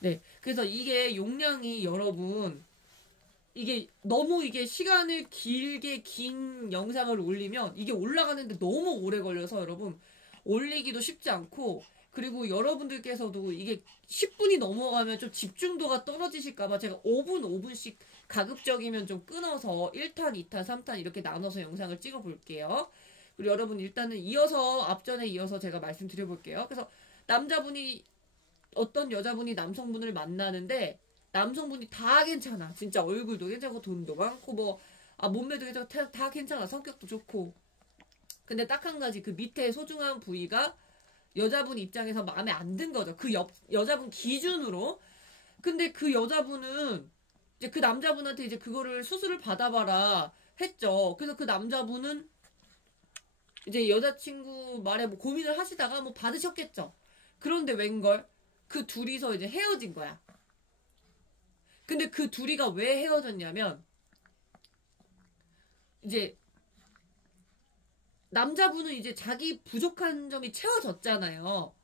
네. 그래서 이게 용량이 여러분, 이게 너무 이게 시간을 길게 긴 영상을 올리면 이게 올라가는데 너무 오래 걸려서 여러분 올리기도 쉽지 않고 그리고 여러분들께서도 이게 10분이 넘어가면 좀 집중도가 떨어지실까봐 제가 5분, 5분씩 가급적이면 좀 끊어서 1탄, 2탄, 3탄 이렇게 나눠서 영상을 찍어 볼게요. 그리고 여러분 일단은 이어서 앞전에 이어서 제가 말씀드려 볼게요. 그래서 남자분이 어떤 여자분이 남성분을 만나는데 남성분이 다 괜찮아. 진짜 얼굴도 괜찮고 돈도 많고 뭐 몸매도 괜찮고 다 괜찮아. 성격도 좋고. 근데 딱 한 가지 그 밑에 소중한 부위가 여자분 입장에서 마음에 안 든 거죠. 그 여자분 기준으로. 근데 그 여자분은 이제 그 남자분한테 이제 그거를 수술을 받아봐라 했죠. 그래서 그 남자분은 이제 여자친구 말에 뭐 고민을 하시다가 뭐 받으셨겠죠. 그런데 웬걸 그 둘이서 이제 헤어진 거야. 근데 그 둘이가 왜 헤어졌냐면 이제 남자분은 이제 자기 부족한 점이 채워졌잖아요.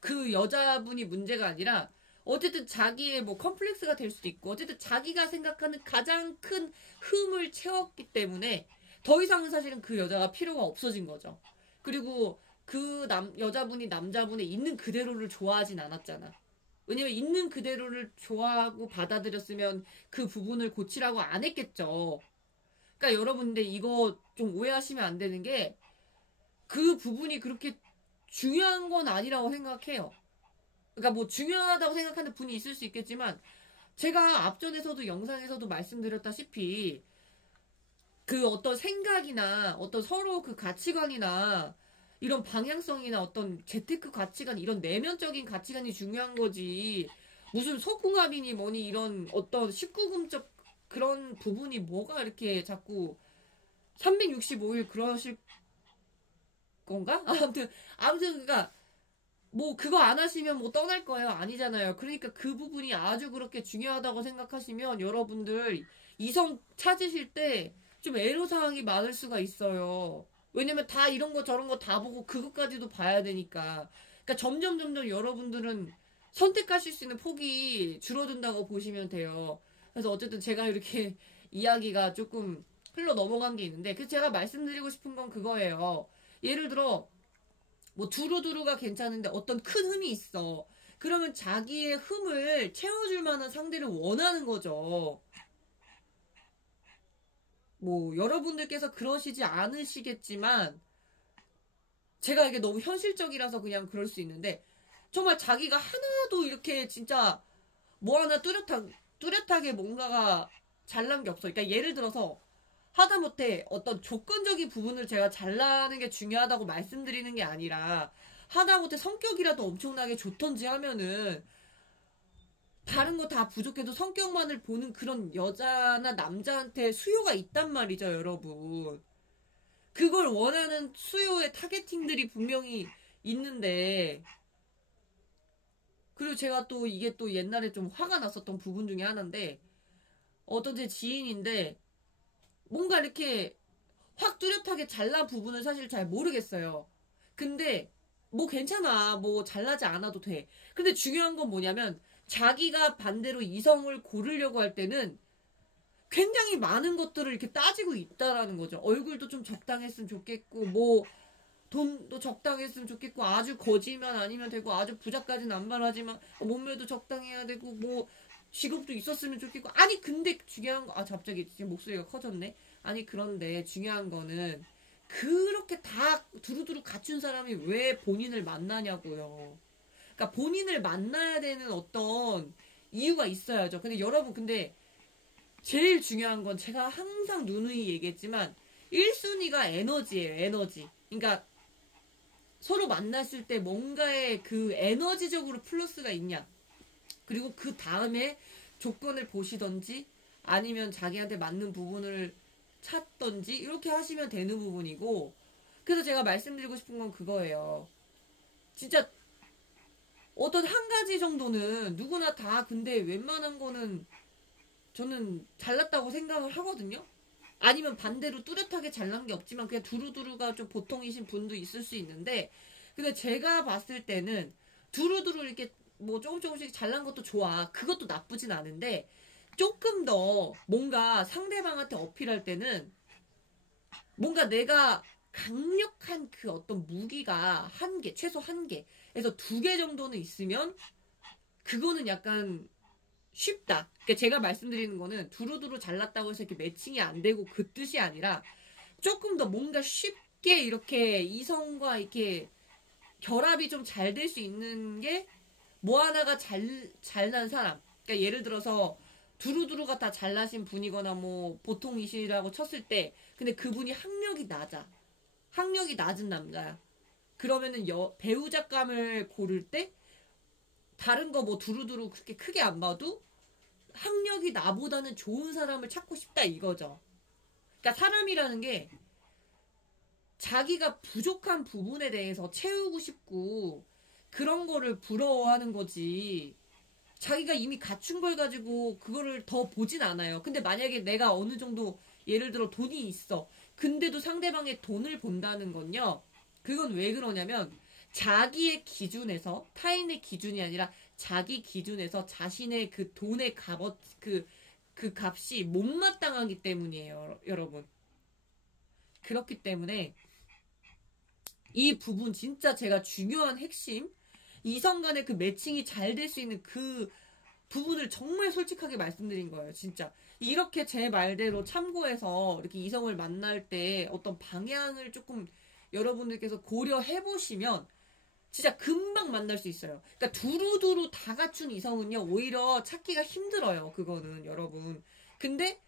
그 여자분이 문제가 아니라 어쨌든 자기의 뭐 컴플렉스가 될 수도 있고 어쨌든 자기가 생각하는 가장 큰 흠을 채웠기 때문에 더 이상은 사실은 그 여자가 필요가 없어진 거죠. 그리고 그 여자분이 남자분의 있는 그대로를 좋아하진 않았잖아. 왜냐면 있는 그대로를 좋아하고 받아들였으면 그 부분을 고치라고 안 했겠죠. 그러니까 여러분들 이거 좀 오해하시면 안 되는 게 그 부분이 그렇게 중요한 건 아니라고 생각해요. 그러니까 뭐 중요하다고 생각하는 분이 있을 수 있겠지만 제가 앞전에서도 영상에서도 말씀드렸다시피 그 어떤 생각이나 어떤 서로 그 가치관이나 이런 방향성이나 어떤 재테크 가치관 이런 내면적인 가치관이 중요한 거지 무슨 속궁합이니 뭐니 이런 어떤 19금적 그런 부분이 뭐가 이렇게 자꾸 365일 그러실 건가? 아무튼 그러니까 뭐 그거 안 하시면 뭐 떠날 거예요? 아니잖아요. 그러니까 그 부분이 아주 그렇게 중요하다고 생각하시면 여러분들 이성 찾으실 때 좀 애로사항이 많을 수가 있어요. 왜냐면 다 이런 거 저런 거 다 보고 그것까지도 봐야 되니까. 그러니까 점점 여러분들은 선택하실 수 있는 폭이 줄어든다고 보시면 돼요. 그래서 어쨌든 제가 이렇게 이야기가 조금 흘러 넘어간 게 있는데 그 제가 말씀드리고 싶은 건 그거예요. 예를 들어 뭐 두루두루가 괜찮은데 어떤 큰 흠이 있어. 그러면 자기의 흠을 채워줄 만한 상대를 원하는 거죠. 뭐 여러분들께서 그러시지 않으시겠지만 제가 이게 너무 현실적이라서 그냥 그럴 수 있는데 정말 자기가 하나도 이렇게 진짜 뭐 하나 뚜렷하게 뭔가가 잘난 게 없어. 그러니까 예를 들어서 하다못해 어떤 조건적인 부분을 제가 잘나는 게 중요하다고 말씀드리는 게 아니라 하다못해 성격이라도 엄청나게 좋던지 하면은 다른 거 다 부족해도 성격만을 보는 그런 여자나 남자한테 수요가 있단 말이죠, 여러분. 그걸 원하는 수요의 타겟팅들이 분명히 있는데 그리고 제가 또 이게 또 옛날에 좀 화가 났었던 부분 중에 하나인데 어떤 제 지인인데 뭔가 이렇게 확 뚜렷하게 잘난 부분을 사실 잘 모르겠어요. 근데 뭐 괜찮아. 뭐 잘나지 않아도 돼. 근데 중요한 건 뭐냐면 자기가 반대로 이성을 고르려고 할 때는 굉장히 많은 것들을 이렇게 따지고 있다라는 거죠. 얼굴도 좀 적당했으면 좋겠고 뭐 돈도 적당했으면 좋겠고 아주 거지만 아니면 되고 아주 부자까지는 안 바라지만 몸매도 적당해야 되고 뭐 직업도 있었으면 좋겠고 아니 근데 중요한 거 갑자기 지금 목소리가 커졌네. 아니 그런데 중요한 거는 그렇게 다 두루두루 갖춘 사람이 왜 본인을 만나냐고요. 그러니까 본인을 만나야 되는 어떤 이유가 있어야죠. 근데 여러분 근데 제일 중요한 건 제가 항상 누누이 얘기했지만 1순위가 에너지예요. 에너지. 그러니까 서로 만났을 때 뭔가의 그 에너지적으로 플러스가 있냐. 그리고 그 다음에 조건을 보시던지 아니면 자기한테 맞는 부분을 찾던지 이렇게 하시면 되는 부분이고 그래서 제가 말씀드리고 싶은 건 그거예요. 진짜 어떤 한 가지 정도는 누구나 다 근데 웬만한 거는 저는 잘났다고 생각을 하거든요. 아니면 반대로 뚜렷하게 잘난 게 없지만 그냥 두루두루가 좀 보통이신 분도 있을 수 있는데 근데 제가 봤을 때는 두루두루 이렇게 뭐 조금씩 잘난 것도 좋아. 그것도 나쁘진 않은데 조금 더 뭔가 상대방한테 어필할 때는 뭔가 내가 강력한 그 어떤 무기가 한 개, 최소 한 개에서 두 개 정도는 있으면 그거는 약간 쉽다. 그러니까 제가 말씀드리는 거는 두루두루 잘났다고 해서 이렇게 매칭이 안 되고 그 뜻이 아니라 조금 더 뭔가 쉽게 이렇게 이성과 이렇게 결합이 좀 잘 될 수 있는 게 뭐 하나가 잘난 사람. 그러니까 예를 들어서 두루두루가 다 잘나신 분이거나 뭐 보통이시라고 쳤을 때 근데 그분이 학력이 낮아. 학력이 낮은 남자야. 그러면은 배우자감을 고를 때 다른 거 뭐 두루두루 그렇게 크게 안 봐도 학력이 나보다는 좋은 사람을 찾고 싶다 이거죠. 그러니까 사람이라는 게 자기가 부족한 부분에 대해서 채우고 싶고 그런 거를 부러워하는 거지. 자기가 이미 갖춘 걸 가지고 그거를 더 보진 않아요. 근데 만약에 내가 어느 정도 예를 들어 돈이 있어. 근데도 상대방의 돈을 본다는 건요. 그건 왜 그러냐면 자기의 기준에서 타인의 기준이 아니라 자기 기준에서 자신의 그 돈의 값어 그 값이 못마땅하기 때문이에요, 여러분. 그렇기 때문에 이 부분 진짜 제가 중요한 핵심 이성 간의 그 매칭이 잘 될 수 있는 그 부분을 정말 솔직하게 말씀드린 거예요, 진짜. 이렇게 제 말대로 참고해서 이렇게 이성을 만날 때 어떤 방향을 조금 여러분들께서 고려해 보시면 진짜 금방 만날 수 있어요. 그러니까 두루두루 다 갖춘 이성은요, 오히려 찾기가 힘들어요, 그거는 여러분. 근데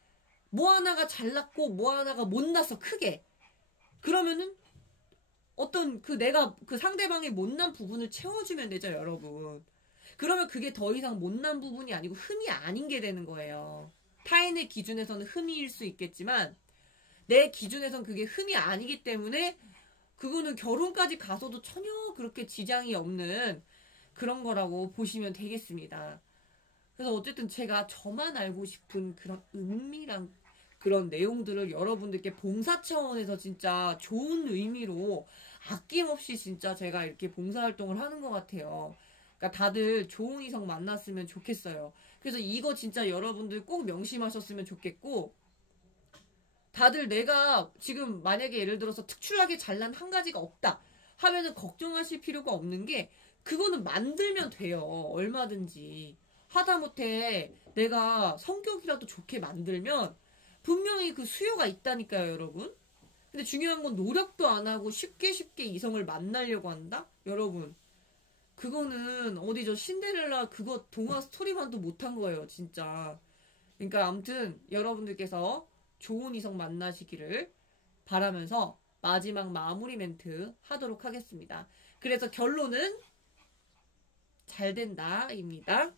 뭐 하나가 잘났고 뭐 하나가 못났어, 크게. 그러면은 어떤 그 내가 그 상대방의 못난 부분을 채워주면 되죠, 여러분. 그러면 그게 더 이상 못난 부분이 아니고 흠이 아닌 게 되는 거예요. 타인의 기준에서는 흠일 수 있겠지만 내 기준에선 그게 흠이 아니기 때문에 그거는 결혼까지 가서도 전혀 그렇게 지장이 없는 그런 거라고 보시면 되겠습니다. 그래서 어쨌든 제가 저만 알고 싶은 그런 은밀한 그런 내용들을 여러분들께 봉사 차원에서 진짜 좋은 의미로 아낌없이 진짜 제가 이렇게 봉사활동을 하는 것 같아요. 그러니까 다들 좋은 이성 만났으면 좋겠어요. 그래서 이거 진짜 여러분들 꼭 명심하셨으면 좋겠고, 다들 내가 지금 만약에 예를 들어서 특출나게 잘난 한 가지가 없다 하면은 걱정하실 필요가 없는 게 그거는 만들면 돼요. 얼마든지. 하다못해 내가 성격이라도 좋게 만들면 분명히 그 수요가 있다니까요, 여러분. 근데 중요한 건 노력도 안 하고 쉽게 이성을 만나려고 한다? 여러분. 그거는 어디 저 신데렐라 그거 동화 스토리만도 못한 거예요, 진짜. 그러니까 아무튼 여러분들께서 좋은 이성 만나시기를 바라면서 마지막 마무리 멘트 하도록 하겠습니다. 그래서 결론은 잘 된다입니다.